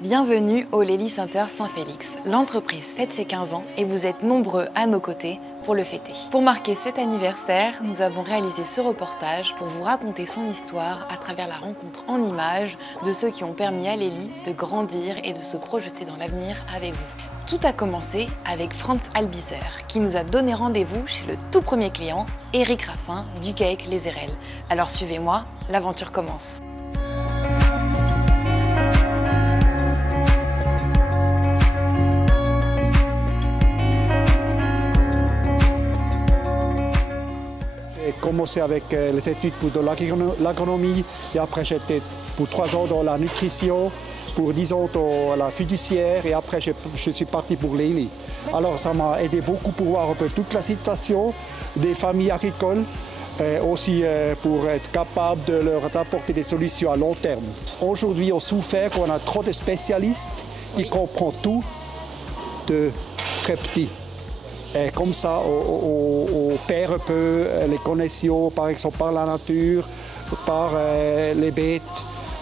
Bienvenue au Lely Center Saint-Félix. L'entreprise fête ses 15 ans et vous êtes nombreux à nos côtés pour le fêter. Pour marquer cet anniversaire, nous avons réalisé ce reportage pour vous raconter son histoire à travers la rencontre en images de ceux qui ont permis à Lely de grandir et de se projeter dans l'avenir avec vous. Tout a commencé avec Franz Albizer qui nous a donné rendez-vous chez le tout premier client, Éric Raffin du GAEC Les Érelles. Alors suivez-moi, l'aventure commence. J'ai commencé avec les études pour de l'agronomie et après j'étais pour 3 ans dans la nutrition, pour 10 ans dans la fiduciaire et après je suis parti pour Lely. Alors ça m'a aidé beaucoup pour voir un peu toute la situation des familles agricoles et aussi pour être capable de leur apporter des solutions à long terme. Aujourd'hui on souffre qu'on a trop de spécialistes qui comprennent tout de très petit. Et comme ça, on perd un peu les connexions, par exemple par la nature, par les bêtes.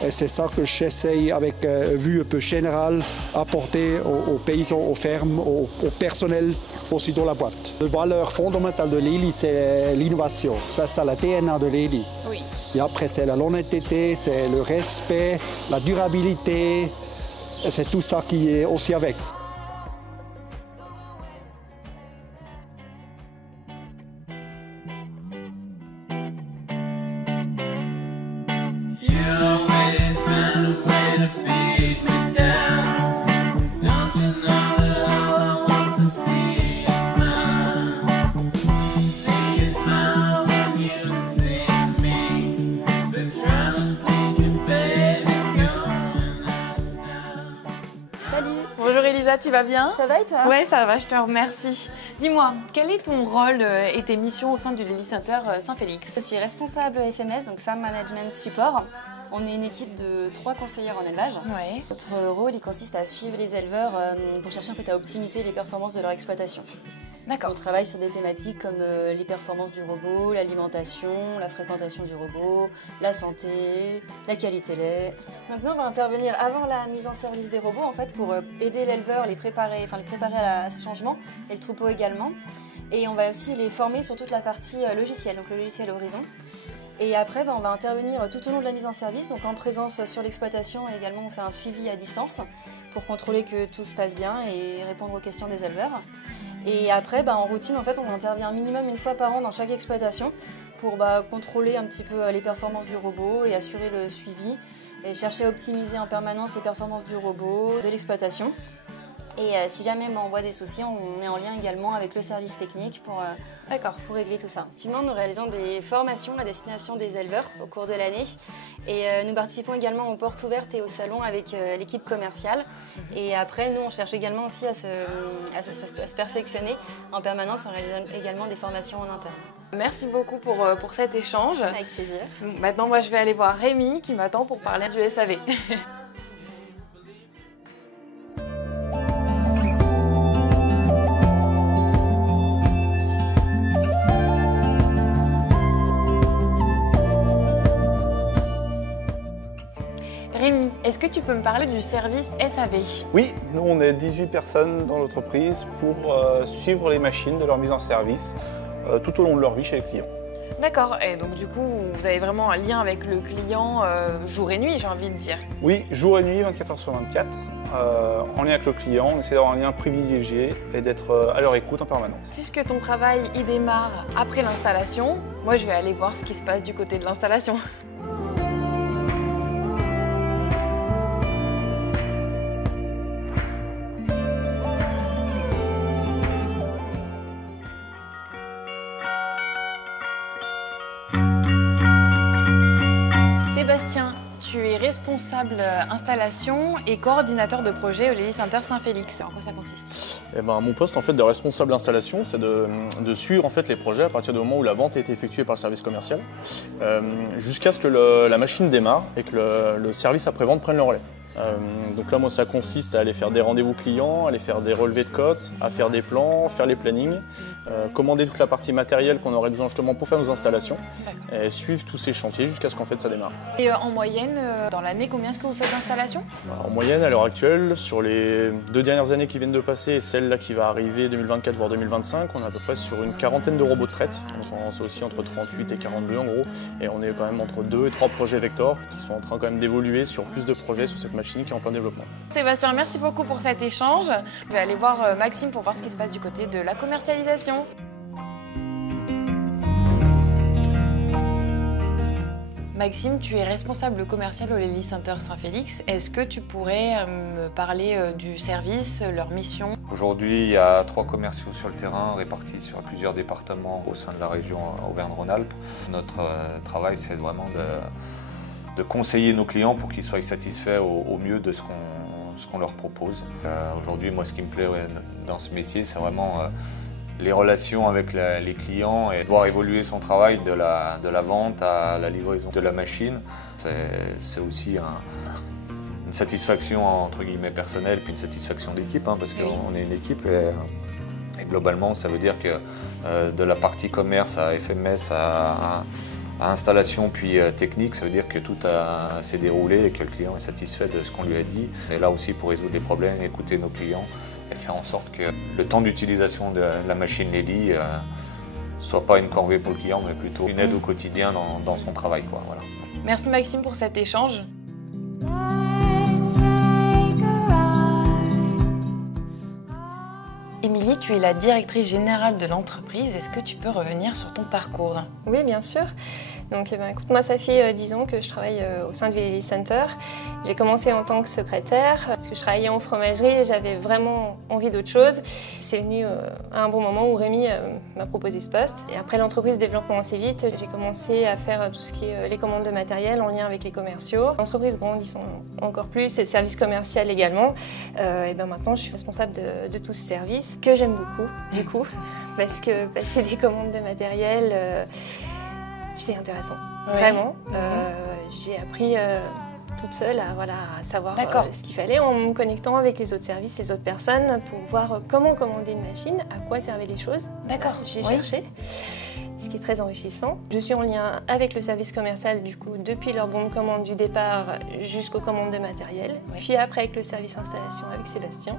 Et c'est ça que j'essaye, avec vue un peu générale, apporter aux paysans, aux fermes, au personnel aussi dans la boîte. La valeur fondamentale de Lely, c'est l'innovation. Ça, c'est la DNA de Lely. Oui. Et après, c'est l'honnêteté, c'est le respect, la durabilité. C'est tout ça qui est aussi avec. Bonjour Elisa, tu vas bien? Ça va et toi? Ouais, ça va, je te remercie. Dis-moi, quel est ton rôle et tes missions au sein du Lely Center Saint-Félix? Je suis responsable FMS, donc Farm Management Support. On est une équipe de 3 conseillères en élevage. Ouais. Notre rôle il consiste à suivre les éleveurs pour chercher en fait, à optimiser les performances de leur exploitation. D'accord. On travaille sur des thématiques comme les performances du robot, l'alimentation, la fréquentation du robot, la santé, la qualité lait. Donc nous on va intervenir avant la mise en service des robots en fait, pour aider l'éleveur, les préparer à ce changement et le troupeau également. Et on va aussi les former sur toute la partie logicielle, donc le logiciel Horizon. Et après, on va intervenir tout au long de la mise en service, donc en présence sur l'exploitation et également on fait un suivi à distance pour contrôler que tout se passe bien et répondre aux questions des éleveurs. Et après, en routine, en fait, on intervient minimum une fois par an dans chaque exploitation pour contrôler un petit peu les performances du robot et assurer le suivi et chercher à optimiser en permanence les performances du robot, de l'exploitation. Et si jamais on voit des soucis, on est en lien également avec le service technique pour régler tout ça. Sinon, nous réalisons des formations à destination des éleveurs au cours de l'année. Et nous participons également aux portes ouvertes et au salon avec l'équipe commerciale. Et après, nous, on cherche également aussi à se perfectionner en permanence en réalisant également des formations en interne. Merci beaucoup pour cet échange. Avec plaisir. Maintenant, moi, je vais aller voir Rémi qui m'attend pour parler du SAV. Rémi, est-ce que tu peux me parler du service SAV? Oui, nous on est 18 personnes dans l'entreprise pour suivre les machines de leur mise en service tout au long de leur vie chez les clients. D'accord, et donc du coup, vous avez vraiment un lien avec le client jour et nuit, j'ai envie de dire. Oui, jour et nuit, 24 h sur 24, en lien avec le client, on essaie d'avoir un lien privilégié et d'être à leur écoute en permanence. Puisque ton travail il démarre après l'installation, moi je vais aller voir ce qui se passe du côté de l'installation. Sébastien, tu es responsable installation et coordinateur de projet au Lely Center Saint-Félix. En quoi ça consiste? Mon poste en fait, de responsable installation, c'est de suivre en fait, les projets à partir du moment où la vente a été effectuée par le service commercial jusqu'à ce que la machine démarre et que le service après-vente prenne le relais. Donc là, moi, ça consiste à aller faire des rendez-vous clients, aller faire des relevés de cotes, à faire des plans, faire les plannings, commander toute la partie matérielle qu'on aurait besoin justement pour faire nos installations et suivre tous ces chantiers jusqu'à ce qu'en fait ça démarre. Et en moyenne, moyenne, dans l'année, combien est-ce que vous faites d'installations? En moyenne, à l'heure actuelle, sur les 2 dernières années qui viennent de passer et celle-là qui va arriver 2024 voire 2025, on est à peu près sur une quarantaine de robots de traite. Donc c'est aussi entre 38 et 42 en gros. Et on est quand même entre 2 et 3 projets Vector qui sont en train quand même d'évoluer sur plus de projets sur cette machine qui est en plein développement. Sébastien, merci beaucoup pour cet échange. Je vais aller voir Maxime pour voir ce qui se passe du côté de la commercialisation. Maxime, tu es responsable commercial au Lely Center Saint-Félix. Est-ce que tu pourrais me parler du service, leur mission? Aujourd'hui, il y a 3 commerciaux sur le terrain répartis sur plusieurs départements au sein de la région Auvergne-Rhône-Alpes. Notre travail, c'est vraiment de conseiller nos clients pour qu'ils soient satisfaits au mieux de ce qu'on leur propose. Aujourd'hui, moi, ce qui me plaît dans ce métier, c'est vraiment les relations avec les clients et voir évoluer son travail de la vente à la livraison de la machine. C'est aussi une satisfaction entre guillemets personnelle puis une satisfaction d'équipe parce qu'on est une équipe et globalement ça veut dire que de la partie commerce à FMS à installation puis technique, ça veut dire que tout s'est déroulé et que le client est satisfait de ce qu'on lui a dit. Et là aussi pour résoudre les problèmes, écouter nos clients et faire en sorte que le temps d'utilisation de la machine Lely soit pas une corvée pour le client, mais plutôt une aide au quotidien dans son travail. Voilà. Merci Maxime pour cet échange. Émilie, tu es la directrice générale de l'entreprise. Est-ce que tu peux revenir sur ton parcours? Oui, bien sûr. Donc, écoute, moi, ça fait 10 ans que je travaille au sein de Lely Center. J'ai commencé en tant que secrétaire parce que je travaillais en fromagerie et j'avais vraiment envie d'autre chose. C'est venu à un bon moment où Rémi m'a proposé ce poste. Et après, l'entreprise développant assez vite, j'ai commencé à faire tout ce qui est les commandes de matériel en lien avec les commerciaux. L'entreprise grandissant encore plus et le service commercial également. Et maintenant, je suis responsable de tout ce service que j'aime beaucoup, du coup, parce que passer des commandes de matériel, c'est intéressant, vraiment. J'ai appris toute seule à savoir ce qu'il fallait en me connectant avec les autres services, les autres personnes pour voir comment commander une machine, à quoi servaient les choses. D'accord. J'ai cherché, ce qui est très enrichissant. Je suis en lien avec le service commercial du coup depuis leur bon de commande du départ jusqu'aux commandes de matériel, puis après avec le service installation avec Sébastien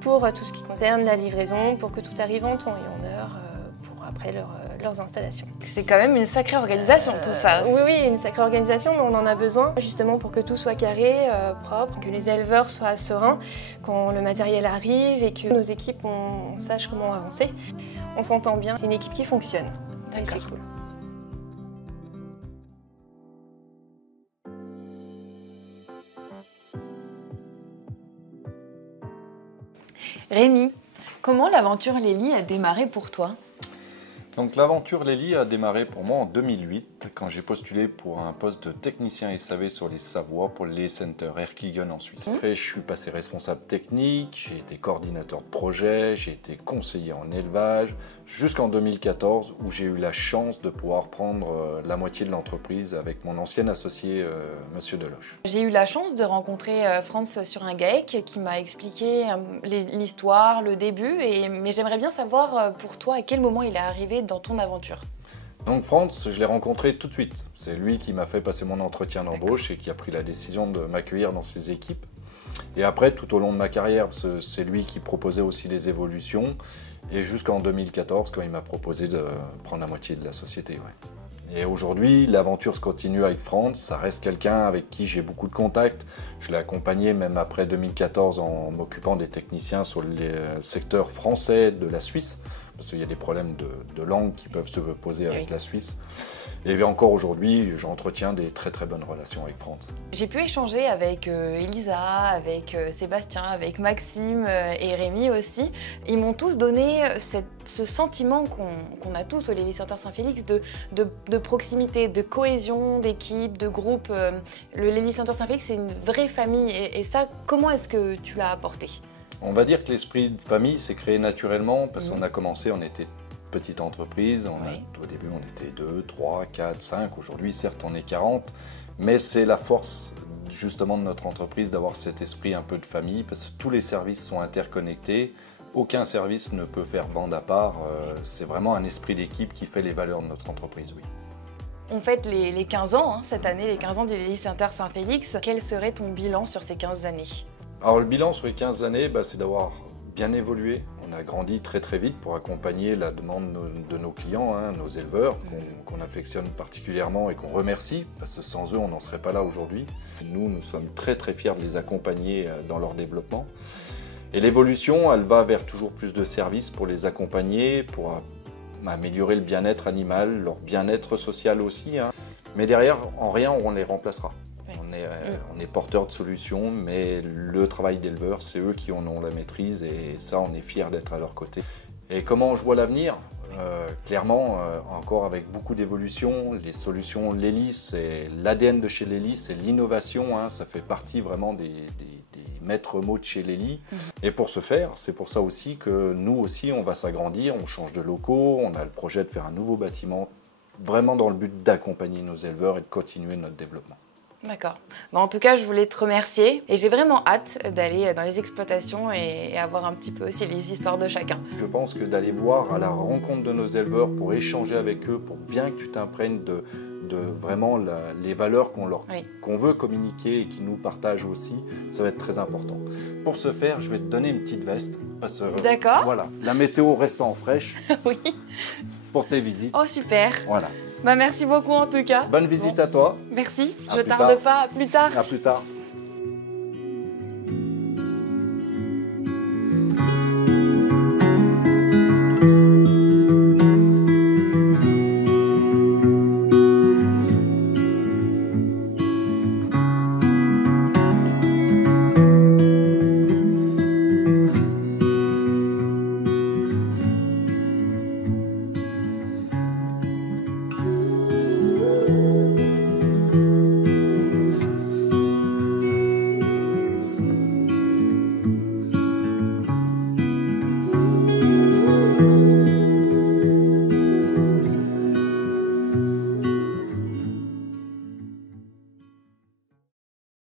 pour tout ce qui concerne la livraison, pour que tout arrive en temps et en heure pour après leurs installations. C'est quand même une sacrée organisation tout ça. Oui, une sacrée organisation, mais on en a besoin justement pour que tout soit carré, propre, que les éleveurs soient sereins quand le matériel arrive et que nos équipes on sache comment avancer. On s'entend bien, c'est une équipe qui fonctionne. C'est cool. Rémi, comment l'aventure Lely a démarré pour toi? Donc l'aventure Lely a démarré pour moi en 2008 quand j'ai postulé pour un poste de technicien SAV sur les Savoies pour les Center Erkligen en Suisse. Après je suis passé responsable technique, j'ai été coordinateur de projet, j'ai été conseiller en élevage jusqu'en 2014 où j'ai eu la chance de pouvoir prendre la moitié de l'entreprise avec mon ancien associé Monsieur Deloche. J'ai eu la chance de rencontrer Franz sur un GAEC qui m'a expliqué l'histoire, le début, mais j'aimerais bien savoir pour toi à quel moment il est arrivé dans ton aventure. Donc Franz, je l'ai rencontré tout de suite. C'est lui qui m'a fait passer mon entretien d'embauche et qui a pris la décision de m'accueillir dans ses équipes. Et après, tout au long de ma carrière, c'est lui qui proposait aussi les évolutions. Et jusqu'en 2014, quand il m'a proposé de prendre la moitié de la société. Ouais. Et aujourd'hui, l'aventure se continue avec Franz. Ça reste quelqu'un avec qui j'ai beaucoup de contacts. Je l'ai accompagné même après 2014 en m'occupant des techniciens sur les secteurs français de la Suisse. Parce qu'il y a des problèmes de langue qui peuvent se poser avec la Suisse. Et encore aujourd'hui, j'entretiens des très très bonnes relations avec Franz. J'ai pu échanger avec Elisa, avec Sébastien, avec Maxime et Rémi aussi. Ils m'ont tous donné ce sentiment qu'on a tous au Lely Center Saint-Félix de proximité, de cohésion, d'équipe, de groupe. Le Lely Center Saint-Félix, c'est une vraie famille. Et ça, comment est-ce que tu l'as apporté ? On va dire que l'esprit de famille s'est créé naturellement parce qu'on a commencé, on était petite entreprise, au début on était 2, 3, 4, 5, aujourd'hui certes on est 40, mais c'est la force justement de notre entreprise d'avoir cet esprit un peu de famille parce que tous les services sont interconnectés, aucun service ne peut faire bande à part, c'est vraiment un esprit d'équipe qui fait les valeurs de notre entreprise, oui. On fête les 15 ans, hein, cette année, les 15 ans du Lely Center Saint-Félix. Quel serait ton bilan sur ces 15 années? Alors le bilan sur les 15 années, c'est d'avoir bien évolué. On a grandi très très vite pour accompagner la demande de nos clients, hein, nos éleveurs, qu'on affectionne particulièrement et qu'on remercie, parce que sans eux, on n'en serait pas là aujourd'hui. Nous sommes très très fiers de les accompagner dans leur développement. Et l'évolution, elle va vers toujours plus de services pour les accompagner, pour améliorer le bien-être animal, leur bien-être social aussi. Hein. Mais derrière, en rien, on les remplacera. On est porteur de solutions, mais le travail d'éleveur, c'est eux qui en ont la maîtrise et ça, on est fiers d'être à leur côté. Et comment je vois l'avenir? Clairement, encore avec beaucoup d'évolution, les solutions Lely, c'est l'ADN de chez Lely, c'est l'innovation, hein, ça fait partie vraiment des maîtres mots de chez Lely. Et pour ce faire, c'est pour ça aussi que nous aussi, on va s'agrandir, on change de locaux, on a le projet de faire un nouveau bâtiment, vraiment dans le but d'accompagner nos éleveurs et de continuer notre développement. D'accord. En tout cas, je voulais te remercier et j'ai vraiment hâte d'aller dans les exploitations et avoir un petit peu aussi les histoires de chacun. Je pense que d'aller voir à la rencontre de nos éleveurs pour échanger avec eux, pour bien que tu t'imprègnes de vraiment les valeurs qu'on veut communiquer et qu'ils nous partagent aussi, ça va être très important. Pour ce faire, je vais te donner une petite veste. D'accord. Voilà, la météo restant fraîche. Oui. Pour tes visites. Oh super. Voilà. Merci beaucoup en tout cas. Bonne visite à toi. Merci. À je plus tarde tard. pas. À plus tard. À plus tard.